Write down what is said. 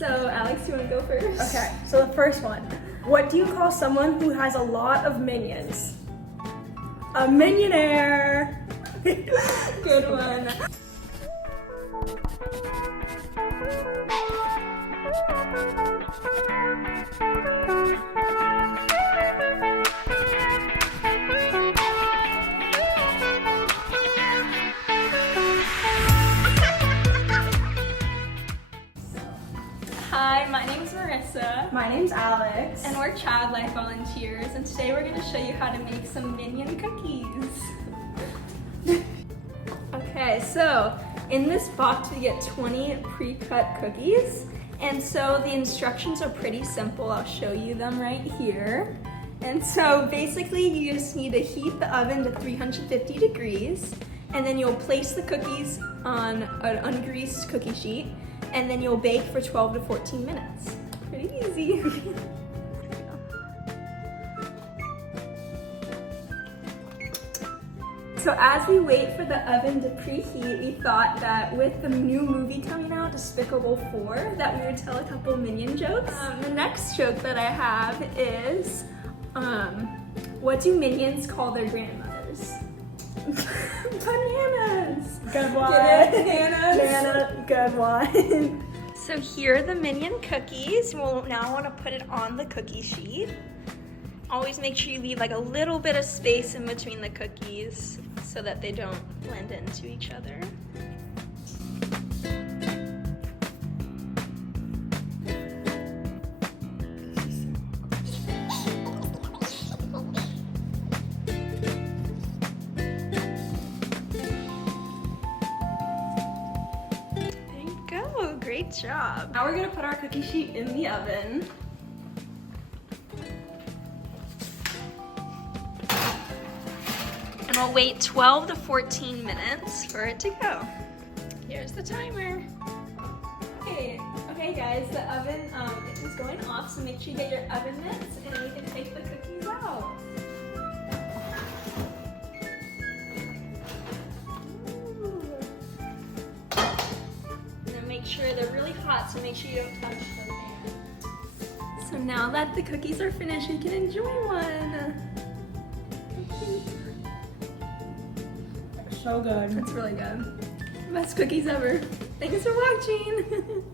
So, Alex, you want to go first? Okay, so the first one. What do you call someone who has a lot of minions? A minionaire. Good one. Hi, my name's Marissa. My name's Alex. And we're Child Life Volunteers, and today we're going to show you how to make some Minion cookies. Okay, so in this box we get 20 pre-cut cookies, and so the instructions are pretty simple. I'll show you them right here. And so basically you just need to heat the oven to 350 degrees, and then you'll place the cookies on an ungreased cookie sheet, and then you'll bake for 12 to 14 minutes. Pretty easy. So as we wait for the oven to preheat, we thought that with the new movie coming out, Despicable 4, that we would tell a couple Minion jokes. The next joke that I have is, what do Minions call their grandmothers? Bananas! Good one. Get it? Bananas? Banana, good one. So here are the Minion cookies. We'll now want to put it on the cookie sheet. Always make sure you leave like a little bit of space in between the cookies so that they don't blend into each other. There you go, great job. Now we're gonna put our cookie sheet in the oven. And we'll wait 12 to 14 minutes for it to go. Here's the timer. Okay guys, the oven is going off, so make sure you get your oven mitts and then you can take the cookies out. Ooh. And then make sure they're really hot, so make sure you don't touch the pan. So now that the cookies are finished, you can enjoy one. So good. That's really good. Best cookies ever. Thanks for watching.